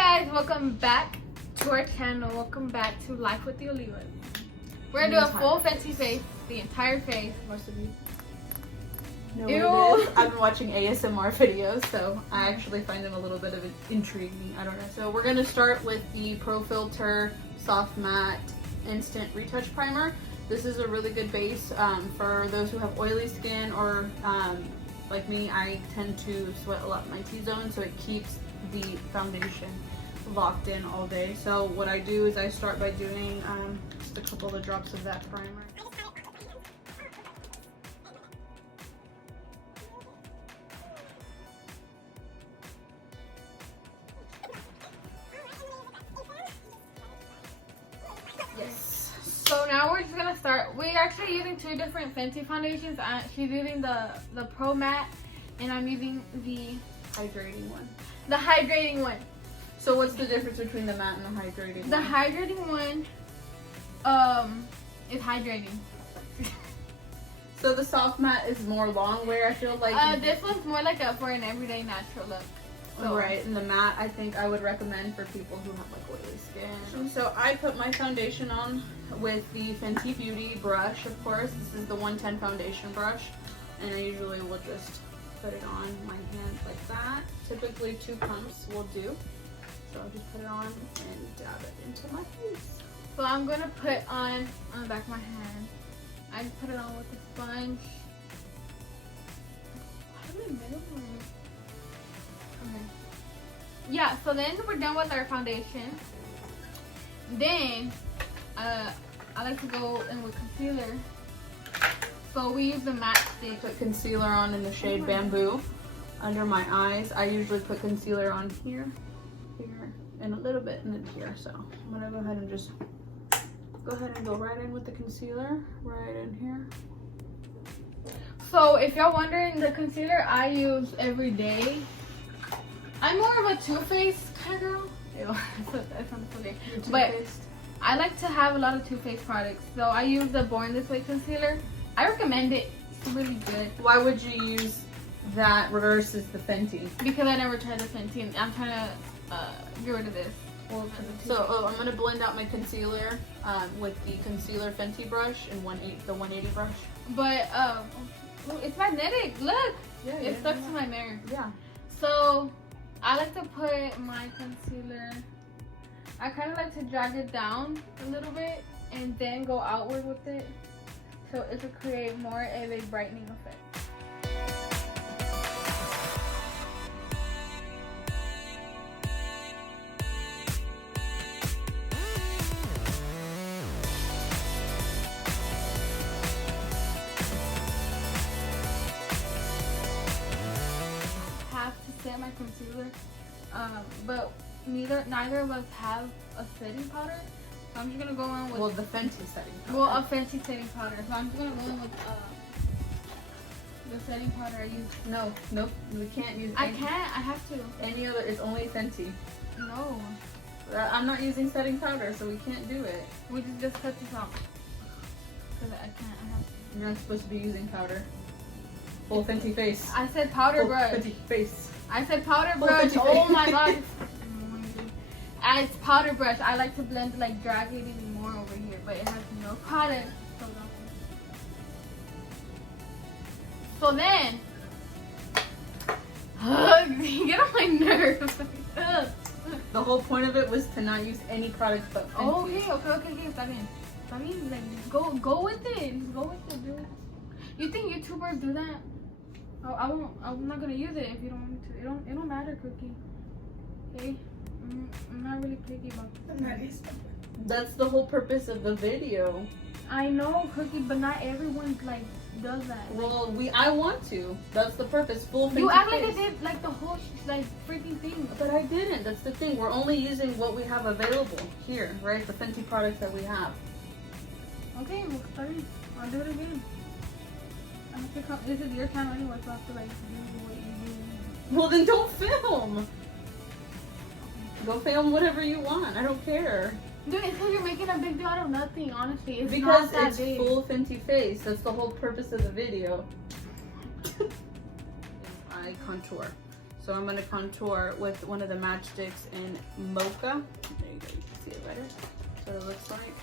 guys, welcome back to our channel. Welcome back to Life with the Olivas. We're gonna do a full Fenty face, the entire face. Most of you know Ew. what it is. I've been watching ASMR videos, so I actually find them a little bit of intriguing. I don't know. So we're gonna start with the Pro Filter Soft Matte Instant Retouch Primer. This is a really good base for those who have oily skin or like me. I tend to sweat a lot in my T-zone, so it keeps the foundation locked in all day. So what I do is I start by doing just a couple of drops of that primer. Yes. So now we're just gonna start. We're actually using two different Fenty foundations. She's using the Pro Matte, and I'm using the Hydrating one. The hydrating one. So what's the difference between the matte and the hydrating one? The hydrating one is hydrating. So the soft matte is more long wear, I feel like. This one's more like for an everyday natural look. So. Right, and the matte I think I would recommend for people who have like oily skin. So I put my foundation on with the Fenty Beauty brush, of course. This is the 110 foundation brush, and I usually will just put it on my hand like that. Typically 2 pumps will do. So I'll just put it on and dab it into my face. So I'm gonna put on the back of my hand. I just put it on with a sponge. How do I middle one? Okay. Yeah, so then we're done with our foundation. Then I like to go in with concealer. So we use the matte stick. Put concealer on in the shade Bamboo under my eyes. I usually put concealer on here, and a little bit, and then here. So I'm gonna go ahead and just go right in with the concealer, right in here. So if y'all wondering, the concealer I use every day. I'm more of a Too Faced kind of girl. Ew, that sounds funny. But I like to have a lot of Too Faced products. So I use the Born This Way concealer. I recommend it. It's really good. Why would you use that versus the Fenty? Because I never tried the Fenty, and I'm trying to get rid of this. So I'm gonna blend out my concealer with the concealer Fenty brush and the 180 brush. But it's magnetic. Look, Yeah, it stuck to my mirror. Yeah. So I like to put my concealer. I kind of like to drag it down a little bit and then go outward with it. So it will create more of a brightening effect. I have to set my concealer, but neither of us have a setting powder. So I'm just gonna go in with the Fenty setting powder. Well, a Fenty setting powder. So I'm just gonna go in with the setting powder I use. No, we can't use. I can't. I have to. Any other? It's only Fenty. No. I'm not using setting powder, so we can't do it. We just cut this out. Cause I can't. I have to. You're not supposed to be using powder. Full Fenty face. I said powder brush. Fenty face. I said powder Full brush. Fenty Oh face. my god. It's powder brush. I like to blend, like drag it even more over here, but it has no product. So then, get on my nerves. The whole point of it was to not use any products but Fenty. Okay. Está bien. Like go with it. Just go with it, dude. You think YouTubers do that? Oh, I'm not gonna use it if you don't want me to. It don't matter, Cookie. Okay. I'm not really picky about this. That's the whole purpose of the video. I know, Cookie, but not everyone like does that. Well, I want to. That's the purpose. Full Fenty You act like face. I did like the whole like freaking thing. But I didn't. That's the thing. We're only using what we have available here, right? The Fenty products that we have. Okay, well, sorry. I'll do it again. I have to come. This is your channel anyway, so I have to like do what you do. Well, then don't film. Go film whatever you want. I don't care. Dude, it's because you're making a big deal out of nothing, honestly. It's Because not that it's big. full Fenty face. That's the whole purpose of the video. Eye contour. So I'm gonna contour with one of the matchsticks in Mocha. There you go, you can see it better. That's what it looks like.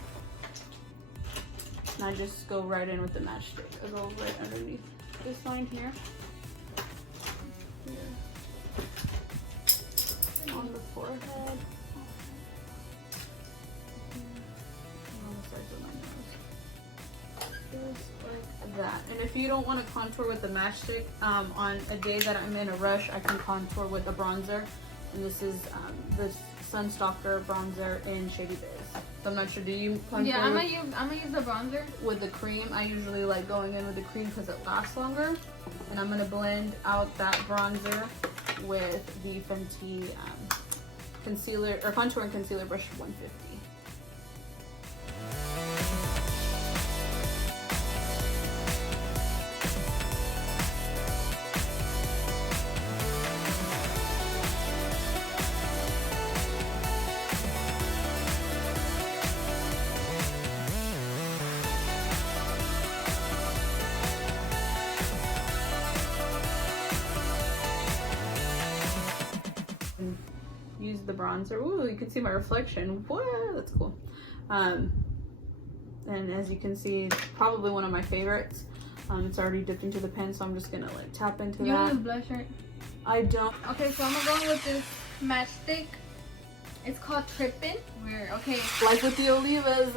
And I just go right in with the matchstick. I go right underneath this line here. On the forehead. On the sides of my nose. Just like that. And if you don't want to contour with the matchstick, on a day that I'm in a rush, I can contour with a bronzer. And this is the Sunstalker bronzer in Shady Biz. So I'm not sure, do you contour? Yeah, I'm gonna use the bronzer. With the cream, I usually like going in with the cream because it lasts longer. And I'm gonna blend out that bronzer with the Fenty concealer or contour and concealer brush 150. Use the bronzer. Ooh, you can see my reflection. Whoa, that's cool. And as you can see, it's probably one of my favorites. It's already dipped into the pen, so I'm just gonna like tap into that. You want the blusher? I don't. Okay, so I'm gonna go with this matchstick. It's called Trippin'. Okay. Like with the Olivas.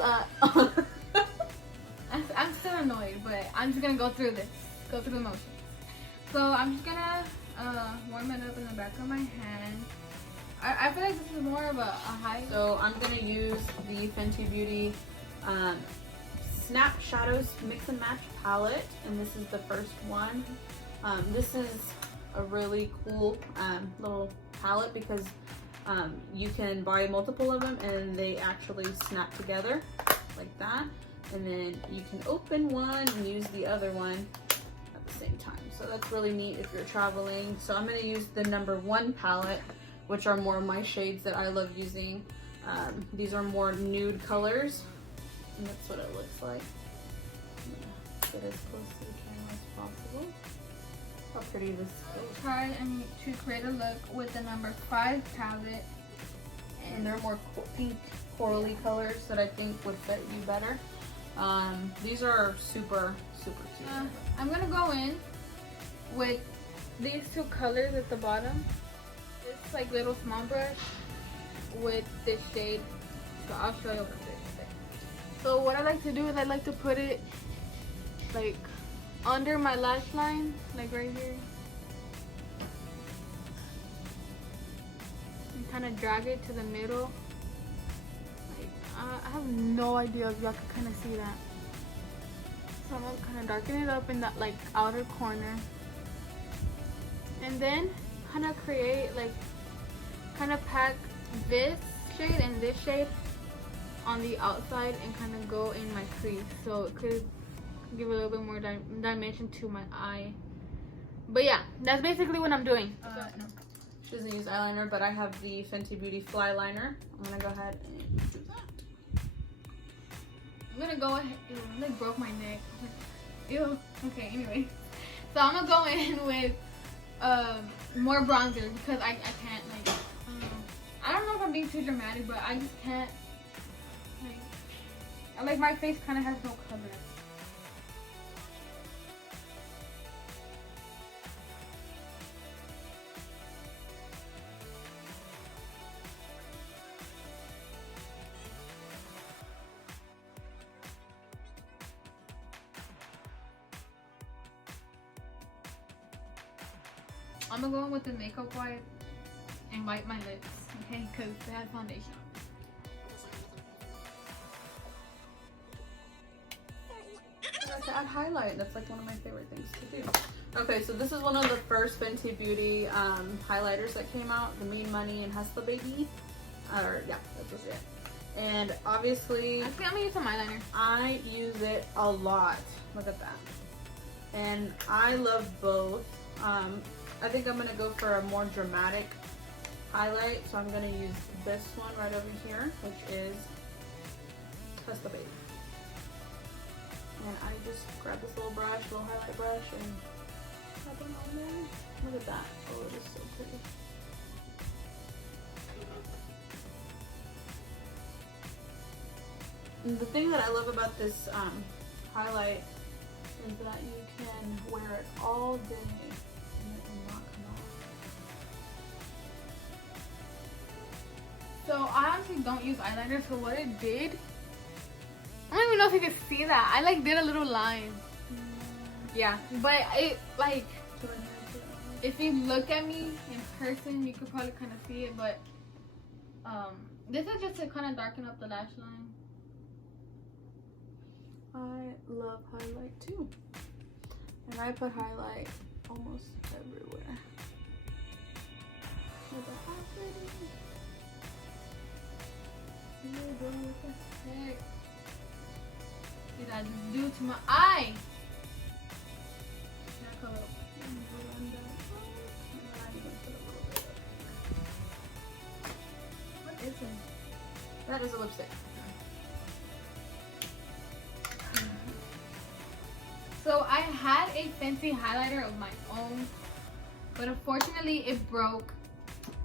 I'm still annoyed, but I'm just gonna go through the motions. So I'm just gonna warm it up in the back of my hand. I feel like this is more of a high. So I'm gonna use the Fenty Beauty Snap Shadows Mix and Match palette, and this is the first one. This is a really cool little palette because you can buy multiple of them and they actually snap together like that, and then you can open one and use the other one at the same time. So that's really neat if you're traveling. So I'm going to use the #1 palette, which are more my shades that I love using. These are more nude colors, and that's what it looks like. I'm gonna get as close to the camera as possible. How pretty this is. Try to create a look with the #5 palette, And they're more pink corally colors that I think would fit you better. These are super cute. I'm gonna go in with these two colors at the bottom. It's like little small brush with this shade. So I'll show you what I'm doing with it. So what I like to do is I like to put it like under my lash line, like right here. And kind of drag it to the middle. Like, I have no idea if y'all can kind of see that. So I'm gonna kind of darken it up in that like outer corner. And then kind of create like, kind of pack this shade and this shade on the outside and kind of go in my crease. So it could give a little bit more dimension to my eye. But yeah, that's basically what I'm doing. No. She doesn't use eyeliner, but I have the Fenty Beauty Fly Liner. I'm gonna go ahead and do that. I'm gonna go ahead. Ew, I like broke my neck. Ew. Okay, anyway. So I'm gonna go in with more bronzer because I can't like, I don't know if I'm being too dramatic, but I just can't like my face kind of has no color. I'm gonna go in with the makeup wipe and wipe my lips, okay? Because they have foundation on. I like to add highlight. That's like one of my favorite things to do. Okay, so this is one of the first Fenty Beauty highlighters that came out, the Mean Money and Hustler Baby. Or yeah, that's just it. And obviously, I think I'm gonna use some eyeliner. I use it a lot. Look at that. And I love both. I think I'm gonna go for a more dramatic highlight, so I'm gonna use this one right over here, which is Hustler Baby. And I just grab this little brush, little highlight brush, and Pop one on there. Look at that. Oh, it is so pretty. And the thing that I love about this highlight is that you can wear it all day and it will not come off. So I actually don't use eyeliner, so what it did, I don't even know if you can see that. I like did a little line. Yeah, but it like, if you look at me in person, you could probably kind of see it, but this is just to kind of darken up the lash line. I love highlight too. And I put highlight almost everywhere. Look at how pretty. What the heck did I just do to my eye? What is it? That is a lipstick. So I had a Fenty highlighter of my own, but unfortunately it broke.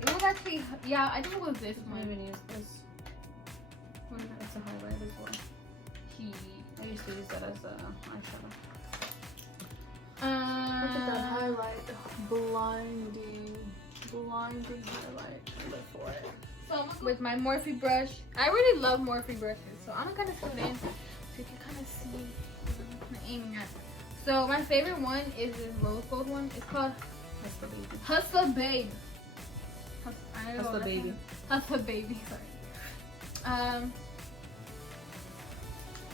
It was actually, yeah, I think it was this I one. even use this. What is that? It's a highlight as well. I used to use that as a eyeshadow. Look at that highlight. Blinding highlight. I live for it. So with my Morphe brush, I really love Morphe brushes, so I'm gonna zoom in so you can kind of see what I'm aiming at. So my favorite one is this rose gold one. It's called Hustler Baby. Hustler Babe. Hustler Baby. Hustler Baby. Sorry. I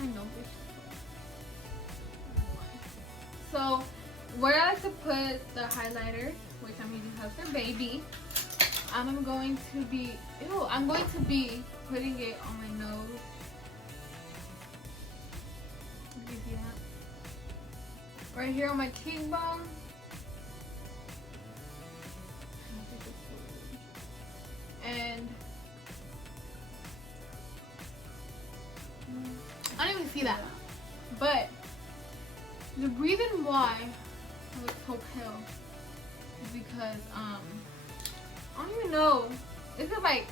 know this. So where I like to put the highlighter, which I'm using Hustler Baby, I'm going to be putting it on my nose. You see that? Right here on my cheekbone. And I don't even see that. But the reason why I look so pale is because I don't even know. It's just like,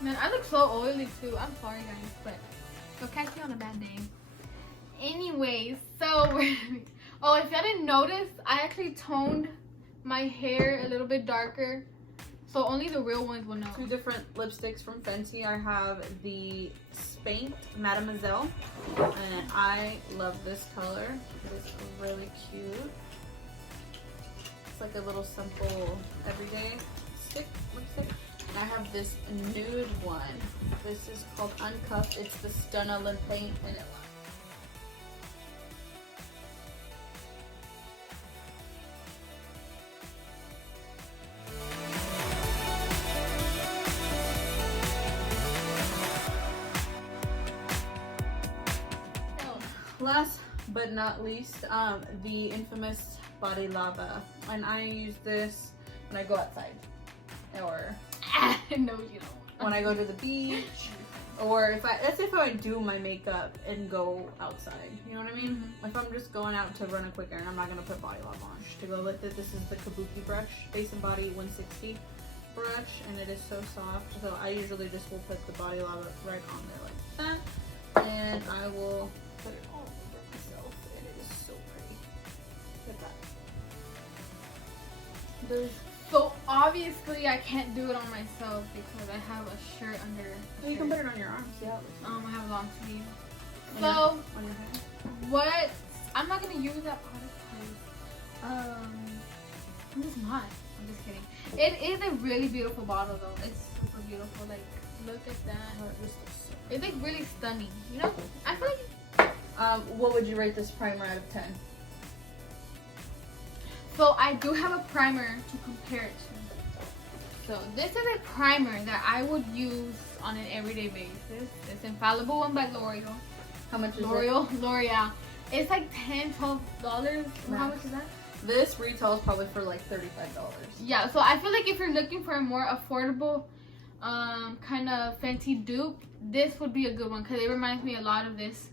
man, I look so oily too. I'm sorry guys, but you'll catch me on a bad day. Anyways, so oh, if y'all didn't notice, I actually toned my hair a little bit darker, so only the real ones will know. Two different lipsticks from Fenty. I have the Spanked Mademoiselle, and I love this color. It's really cute. It's like a little simple everyday lipstick. And I have this nude one. This is called Uncuffed. It's the Stunna lip paint, and it last but not least, the infamous Body Lava, and I use this when I go outside, or no, you don't. when I go to the beach, or that's if I do my makeup and go outside. You know what I mean? Mm-hmm. If I'm just going out to run a quick errand, I'm not gonna put Body Lava on. To go with it, this is the Kabuki brush, Face and Body 160 brush, and it is so soft. So I usually just will put the Body Lava right on there like that, and I will put it all over myself, and it is so pretty. Look at that. So obviously I can't do it on myself because I have a shirt under. You can put it on your arms. Yeah. I have a long sleeve. On So your hair. what? I'm not gonna use that product because I'm just not. I'm just kidding. It is a really beautiful bottle though. It's super beautiful. Like look at that. It's like really stunning. You know? I feel like. What would you rate this primer out of 10? So I do have a primer to compare it to. So this is a primer that I would use on an everyday basis. It's Infallible one by L'Oreal. How much is it? L'Oreal. It's like $10, $12. How much is that? This retails probably for like $35. Yeah, so I feel like if you're looking for a more affordable kind of Fenty dupe, this would be a good one because it reminds me a lot of this.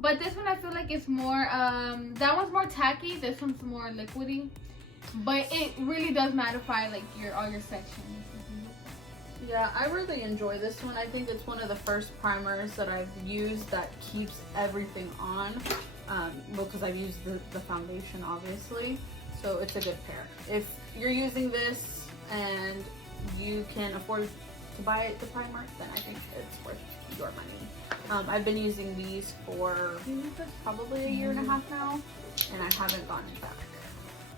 But this one I feel like it's more, that one's more tacky. This one's more liquidy. But it really does mattify like all your sections. Yeah, I really enjoy this one. I think it's one of the first primers that I've used that keeps everything on. Well, because I've used the foundation, obviously. So it's a good pair. If you're using this and you can afford to buy the primer, then I think it's worth your money. I've been using these for probably a year and a half now, and I haven't gone back.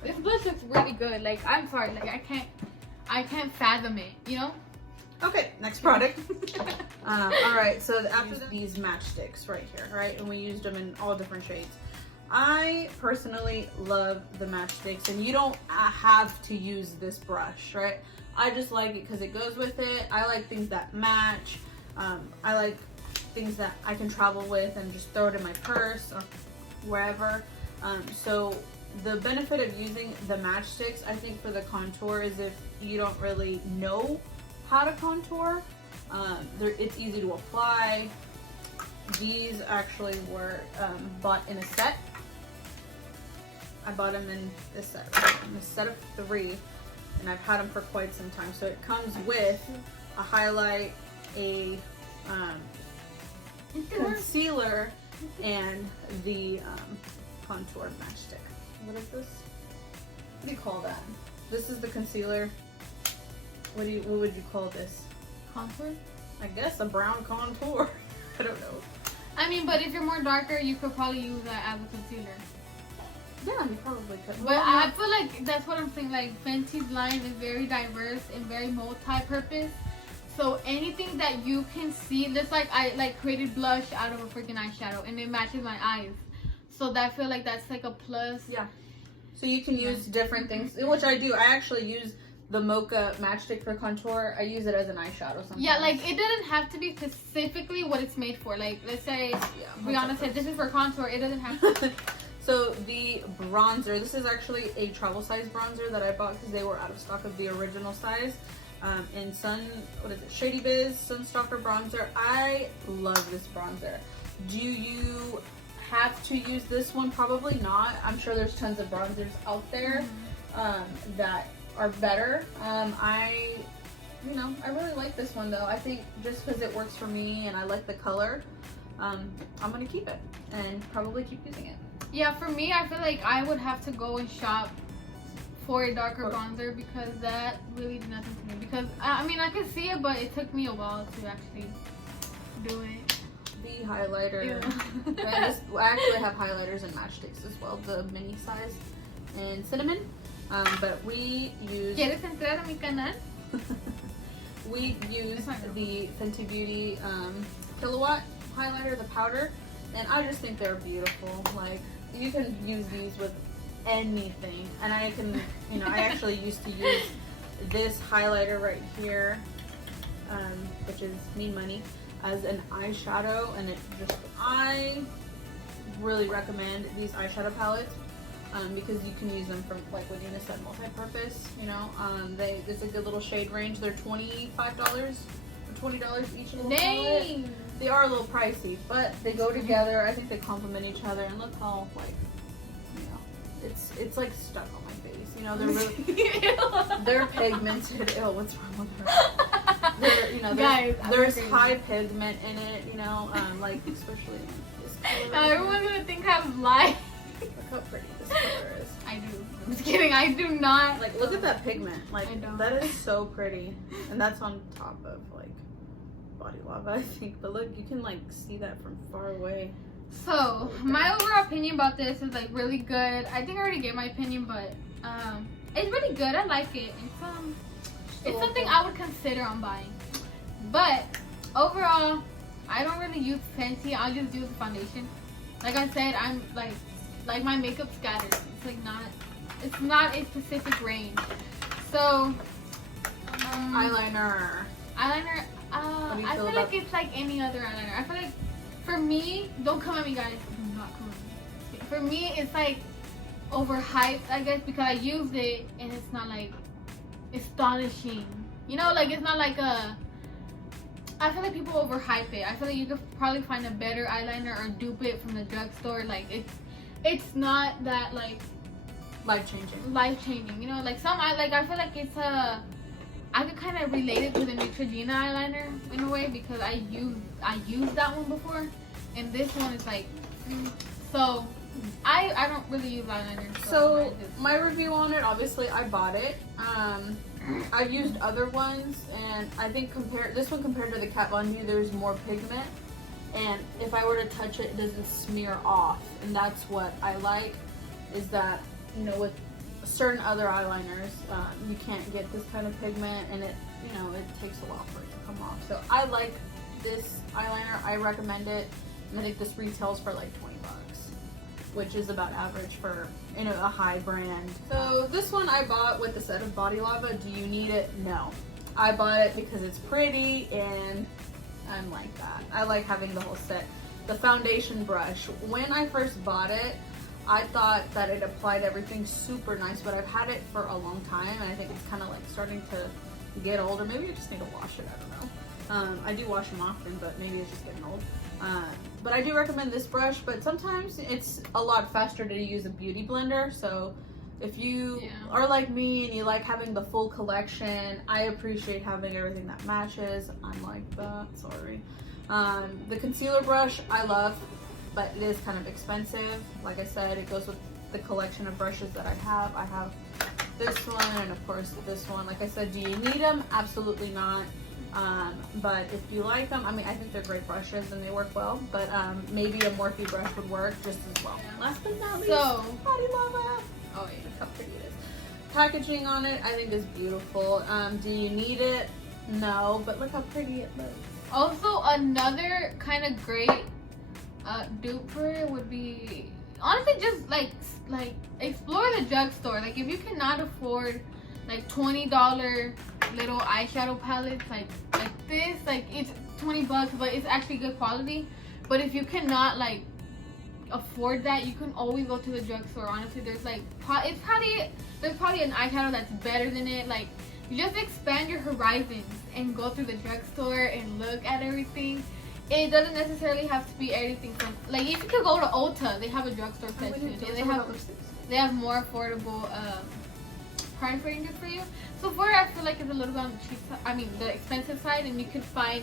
This blush looks really good. Like, I'm sorry, like I can't fathom it, you know? Okay, next product. All right, so after these matchsticks right here, right? And we used them in all different shades. I personally love the matchsticks, and you don't have to use this brush, right? I just like it because it goes with it. I like things that match. I like things that I can travel with and just throw it in my purse or wherever. So the benefit of using the matchsticks, I think, for the contour is if you don't really know how to contour, it's easy to apply. These actually were bought in a set. I bought them in this set, in a set of 3, and I've had them for quite some time. So it comes with a highlight, a concealer, and the contour matchstick. What is this? What do you call that? This is the concealer. What would you call this? Contour? I guess a brown contour. I don't know. I mean, but if you're more darker, you could probably use that as a concealer. Yeah, you probably could. But I feel like that's what I'm saying. Like, Fenty's line is very diverse and very multi-purpose. So anything that you can see, just like I created blush out of a freaking eyeshadow, and it matches my eyes. So that I feel like that's like a plus. Yeah. So you can use different things, which I do. I actually use the mocha matchstick for contour. I use it as an eyeshadow sometimes. Yeah, like it doesn't have to be specifically what it's made for. Like, let's say Brianna said this is for contour. It doesn't have to. So the bronzer, this is actually a travel size bronzer that I bought because they were out of stock of the original size. In Shady Biz Sunstalker bronzer. I love this bronzer. Do you have to use this one? Probably not. I'm sure there's tons of bronzers out there that are better. I really like this one though. I think just because it works for me and I like the color, I'm gonna keep it and probably keep using it. Yeah, for me, I feel like I would have to go and shop for a darker bronzer because that really did nothing to me. Because I mean, I could see it, but it took me a while to actually do it. The highlighter. I actually have highlighters and matchsticks as well, the mini size and cinnamon. But we use. ¿Quieres entrar a mi canal? We use the Fenty Beauty Kilowatt highlighter, the powder, and I just think they're beautiful. Like, you can use these with anything, and I can, I actually used to use this highlighter right here, which is Mean Money, as an eyeshadow, and I really recommend these eyeshadow palettes. Because you can use them from, like what Dina said, multi-purpose, it's a good little shade range. They're $25 or $20 each little palette. They are a little pricey, but they go together. I think they complement each other, and look how, like, it's like stuck on my face. They're really, they're pigmented. Ew, what's wrong with her? Guys, there's high pigment in it, like, especially this color. Now everyone's gonna think I'm lying. Look how pretty this color is. I do. I'm just kidding. I do not. Like, look at that pigment. Like, that is so pretty. And that's on top of, like, Body Lava, I think. But look, you can, like, see that from far away. So, my overall opinion about this is, like, really good. I think I already gave my opinion, but it's really good. I like it. It's something I would consider on buying. But, overall, I don't really use Fenty. I'll just use the foundation. Like I said, I'm, like my makeup scatters. It's not a specific range. So eyeliner. I feel like it's like any other eyeliner. I feel like for me, don't come at me, guys. Do not come at me. For me, it's like overhyped, I guess, because I used it and it's not like astonishing. Like, it's not like a I feel like people overhype it. I feel like you could probably find a better eyeliner or dupe it from the drugstore. Like it's not that like life changing. You know, like I feel like it's I could kind of relate it to the Neutrogena eyeliner in a way because I used that one before, and this one is like so. I don't really use eyeliner. So my review on it, obviously I bought it. I've used other ones, and I think this one compared to the Kat Von D, there's more pigment, and if I were to touch it, it doesn't smear off, and that's what I like. Is that, you know, with certain other eyeliners, you can't get this kind of pigment, and it, you know, it takes a while for it to come off. So I like this eyeliner. I recommend it, and I think this retails for like $20, which is about average for, you know, a high brand. So this one I bought with the set of Body Lava. Do you need it? No. I bought it because it's pretty, and I'm like that. I like having the whole set. The foundation brush, when I first bought it, I thought that it applied everything super nice, but I've had it for a long time, and I think it's kind of like starting to get old, or maybe I just need to wash it, I don't know. I do wash them often, but maybe it's just getting old. But I do recommend this brush, but sometimes it's a lot faster to use a beauty blender. So if you are like me and you like having the full collection, I appreciate having everything that matches. I'm like that, sorry. The concealer brush I love, but it is kind of expensive. Like I said, it goes with the collection of brushes that I have. I have this one and of course this one. Like I said, do you need them? Absolutely not. But if you like them, I mean, I think they're great brushes and they work well, but maybe a Morphe brush would work just as well. Yeah. Last but not least, Body Lava. Oh yeah, look how pretty it is. Packaging on it, I think is beautiful. Do you need it? No, but look how pretty it looks. Also, another kind of great dupe for it would be, honestly, just like explore the drugstore. Like if you cannot afford like $20 little eyeshadow palettes like this, like it's $20, but it's actually good quality. But if you cannot like afford that, you can always go to the drugstore. Honestly, there's like there's probably an eyeshadow that's better than it. Like you just expand your horizons and go through the drugstore and look at everything. It doesn't necessarily have to be everything from, like, you could go to Ulta. They have a drugstore section, and they have more affordable price ranges for you. Sephora, I feel like, is a little bit on the cheap side. I mean, the expensive side, and you can find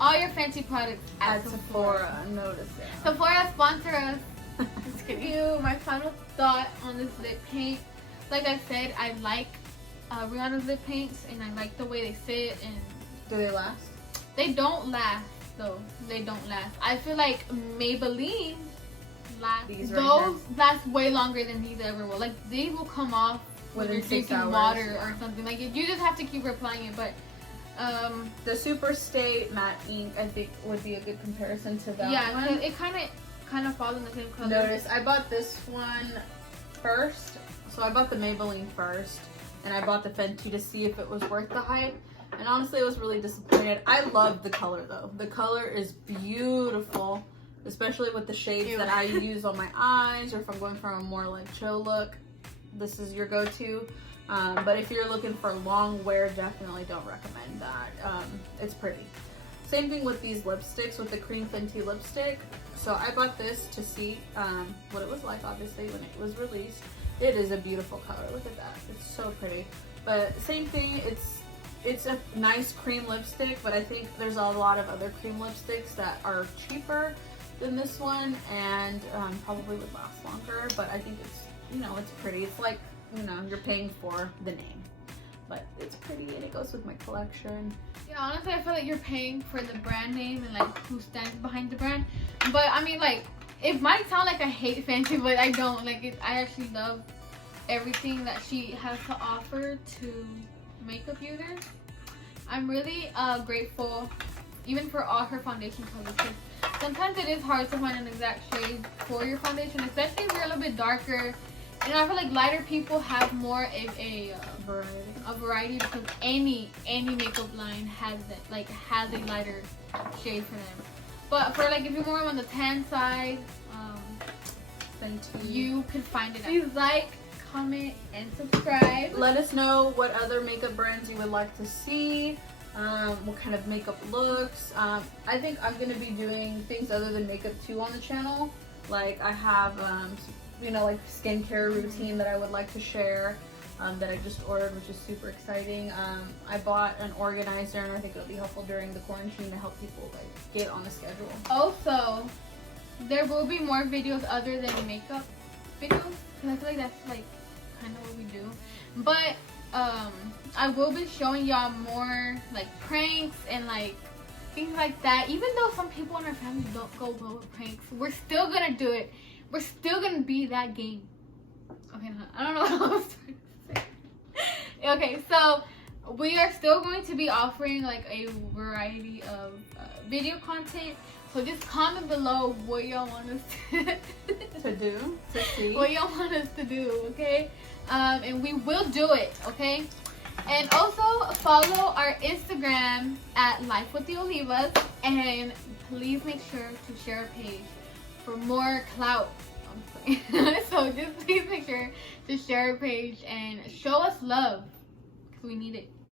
all your fancy products at Sephora. Notice it. Sephora, sponsor us. Just kidding. My final thought on this lip paint. Like I said, I like Rihanna's lip paints, and I like the way they sit. And do they last? They don't last, though. They don't last. I feel like Maybelline last way longer than these ever will. Like these will come off when you're drinking water or something. Like you just have to keep applying it. But the Superstay matte ink, I think, would be a good comparison to that one. Yeah, it kind of falls in the same color. Notice I bought this one first. So I bought the Maybelline first, and I bought the Fenty to see if it was worth the hype. And honestly, I was really disappointed. I love the color though. The color is beautiful, especially with the shades that I use on my eyes, or if I'm going for a more like chill look, this is your go-to. But if you're looking for long wear, definitely don't recommend that. It's pretty. Same thing with these lipsticks, with the Cream Fenty lipstick. So I bought this to see what it was like, obviously, when it was released. It is a beautiful color. Look at that. It's so pretty. But same thing, it's a nice cream lipstick, but I think there's a lot of other cream lipsticks that are cheaper than this one, and probably would last longer. But I think it's, you know, it's pretty. It's like, you know, you're paying for the name, but it's pretty and it goes with my collection. Yeah, honestly, I feel like you're paying for the brand name and like who stands behind the brand. But I mean, like, it might sound like I hate Fenty, but I don't. Like, I actually love everything that she has to offer to makeup users. I'm really grateful, even for all her foundation colors. Sometimes it is hard to find an exact shade for your foundation, especially if you're a little bit darker. You know, I feel like lighter people have more of a variety, because any makeup line has a lighter shade for them. But for like, if you're more on the tan side, you can find it. Please like, comment, and subscribe. Let us know what other makeup brands you would like to see. what kind of makeup looks. I think I'm gonna be doing things other than makeup too on the channel. Like I have, you know, like skincare routine that I would like to share. That I just ordered, which is super exciting. I bought an organizer, and I think it'll be helpful during the quarantine to help people like get on a schedule. Also, there will be more videos other than makeup videos, because I feel like that's like kind of what we do. But I will be showing y'all more like pranks and like things like that. Even though some people in our family don't go well with pranks, we're still gonna do it. We're still gonna be that game. Okay, I don't know what I was trying to say. Okay, so we are still going to be offering like a variety of video content. So just comment below what y'all want us to see. What y'all want us to do, okay? And we will do it, okay? And also follow our Instagram at Life with the Olivas, and please make sure to share our page for more clout. So just please make sure to share our page and show us love, because we need it.